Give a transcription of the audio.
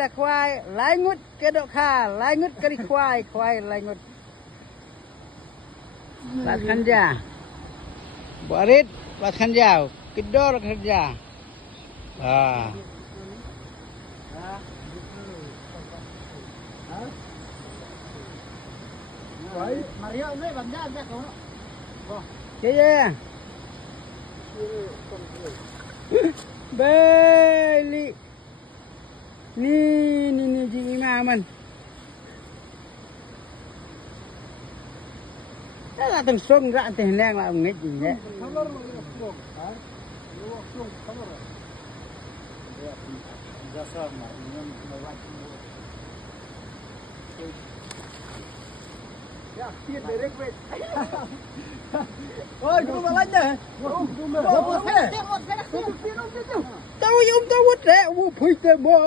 là khoai lái ngút cái độ kha lái ngút cái khoai lái ngút Bat khanja barit bat khanja kedor kerja Mario ini bangga ada kau. Iya. Beli. Ni jing imaman. Đã từng xuân ra thì đang là nghịch gì vậy? Ôi, chúng ta lên đây. Tao quýt rẻ, phui tao bò.